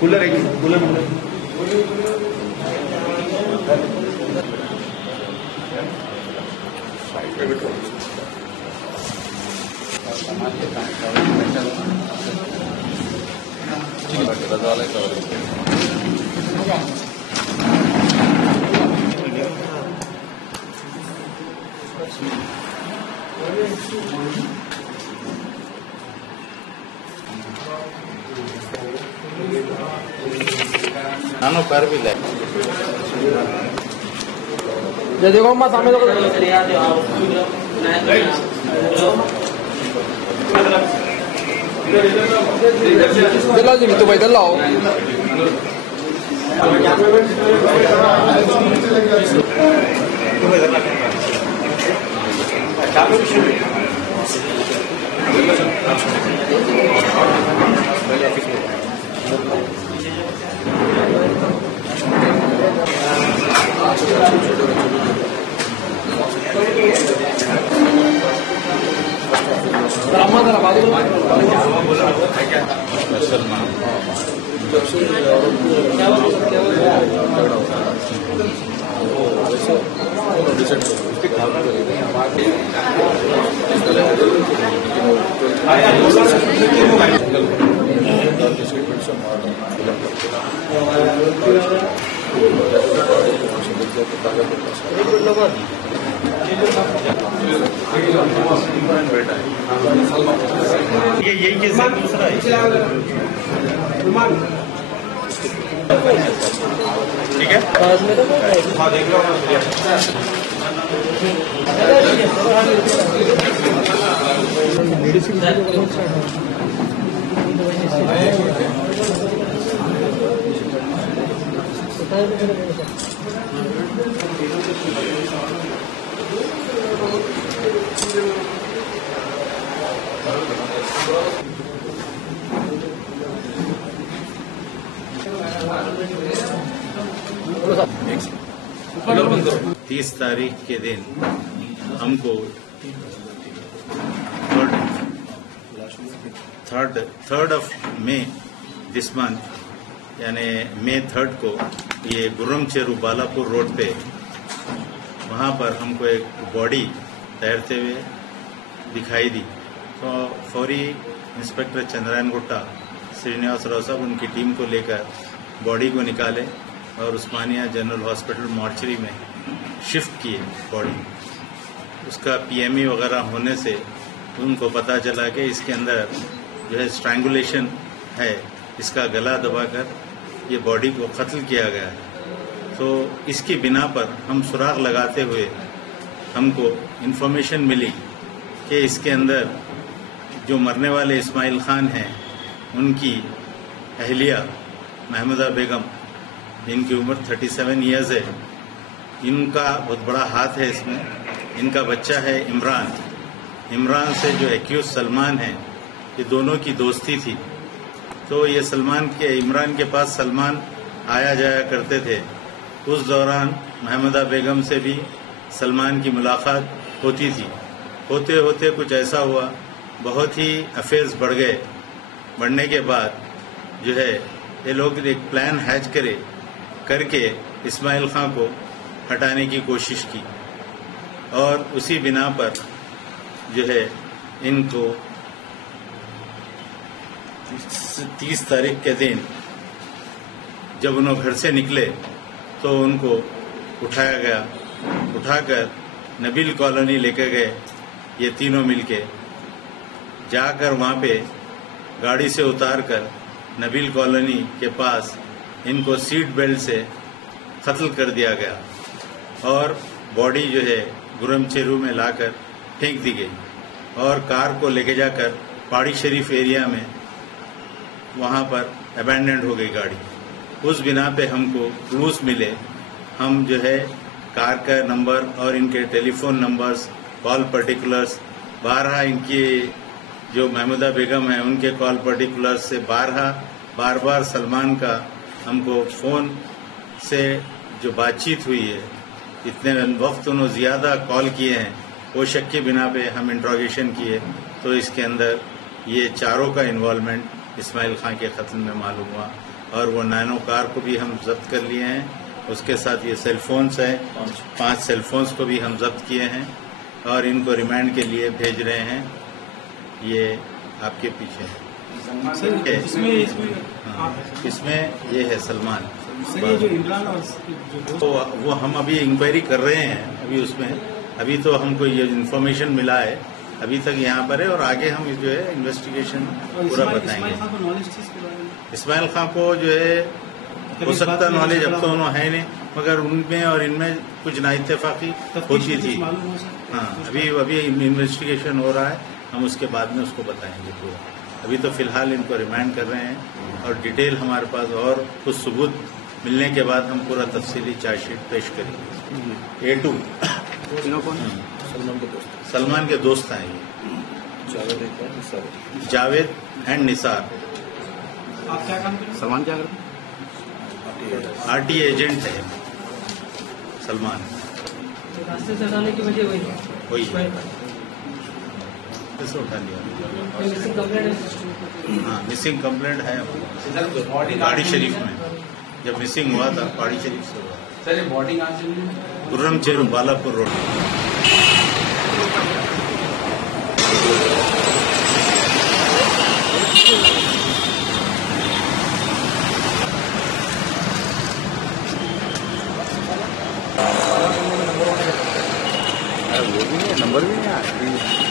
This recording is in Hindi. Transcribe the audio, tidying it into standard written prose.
कूलर है कूलर साइड पे बैठो नानो पैर भी ले देखो मैं सामने दिल्ला जी तो भाई दिल्ला हो ये यही केस है दूसरा ठीक है हाँ देख लो तीस तारीख के दिन हमको third of May this month यानी May 3 को ये गुर्रम चेरू बालापुर रोड पे वहाँ पर हमको एक बॉडी तैरते हुए दिखाई दी। तो फौरी इंस्पेक्टर चंद्रायन गुट्टा श्रीनिवास राव साहब उनकी टीम को लेकर बॉडी को निकाले और उस्मानिया जनरल हॉस्पिटल मॉर्चरी में शिफ्ट किए बॉडी। उसका PME वगैरह होने से उनको पता चला कि इसके अंदर जो है स्ट्रैंगुलेशन है, इसका गला दबाकर ये बॉडी को कत्ल किया गया है। तो इसकी बिना पर हम सुराग लगाते हुए हमको इन्फॉर्मेशन मिली कि इसके अंदर जो मरने वाले इस्माइल खान हैं उनकी अहलिया महमूदा बेगम जिनकी उम्र 37 ईयर्स है, इनका बहुत बड़ा हाथ है इसमें। इनका बच्चा है इमरान से जो एक्यूज सलमान है, ये दोनों की दोस्ती थी। तो ये इमरान के पास सलमान आया जाया करते थे। उस दौरान महमूदा बेगम से भी सलमान की मुलाकात होती थी। होते होते कुछ ऐसा हुआ, बहुत ही अफेयर्स बढ़ गए। बढ़ने के बाद जो है ये लोग एक प्लान हैच करके इस्माइल खान को हटाने की कोशिश की और उसी बिना पर जो है इनको 30 तारीख के दिन जब उन्होंने घर से निकले तो उनको उठाया गया। उठाकर नबील कॉलोनी लेकर गए ये तीनों मिलके। जाकर वहाँ पे गाड़ी से उतारकर नबील कॉलोनी के पास इनको सीट बेल्ट से कत्ल कर दिया गया और बॉडी जो है गुरम चेरू में लाकर फेंक दी गई। और कार को लेके जाकर पहाड़ी शरीफ एरिया में वहां पर अबैंडेंड हो गई गाड़ी। उस बिना पे हमको क्लूज मिले। हम जो है कार का नंबर और इनके टेलीफोन नंबर्स, कॉल पर्टिकुलर्स, 12 इनकी जो महमूदा बेगम है उनके कॉल पर्टिकुलर्स से बार बार सलमान का हमको फोन से जो बातचीत हुई है, इतने वक्त उन्होंने ज्यादा कॉल किए हैं, वो शक के बिना पे हम इंट्रोगेशन किए तो इसके अंदर ये चारों का इन्वॉल्वमेंट इस्माइल खां के कत्ल में मालूम हुआ। और वो नैनो कार को भी हम जब्त कर लिए हैं। उसके साथ ये सेलफोन्स हैं, 5 सेलफोन्स को भी हम जब्त किए हैं और इनको रिमांड के लिए भेज रहे हैं। ये आपके पीछे है। इसमें ये है सलमान। ये जो इमरान और तो वो हम अभी इंक्वायरी कर रहे हैं। अभी उसमें अभी तो हमको ये इन्फॉर्मेशन मिला है, अभी तक यहाँ पर है और आगे हम जो है इन्वेस्टिगेशन पूरा बताएंगे। इस्माइल खां को जो है हो सकता नॉलेज अब तो उन्होंने है नहीं, मगर उनमें और इनमें कुछ नाइत्तेफाकी होती थी। हाँ, अभी इन्वेस्टिगेशन हो रहा है, हम उसके बाद में उसको बताएंगे पूरा। अभी तो फिलहाल इनको रिमांड कर रहे हैं और डिटेल हमारे पास और कुछ सबूत मिलने के बाद हम पूरा तफसीली चार्जशीट पेश करेंगे। A2 सलमान के दोस्त हैं ये, जावेद एंड निसार। आप क्या काम करते? सलमान क्या करते? RT एजेंट है सलमान। रास्ते से हटाने की वजह वही वही कैसे उठा लिया? मिसिंग कंप्लेंट है। हाँ, मिसिंग कंप्लेंट है पहाड़ी शरीफ में। जब मिसिंग हुआ था पहाड़ी शरीफ से हुआ। सर ये बॉडी कहाँ से ली? गुर्रम चेरू बालापुर रोड। वो भी नहीं, नंबर भी नहीं आ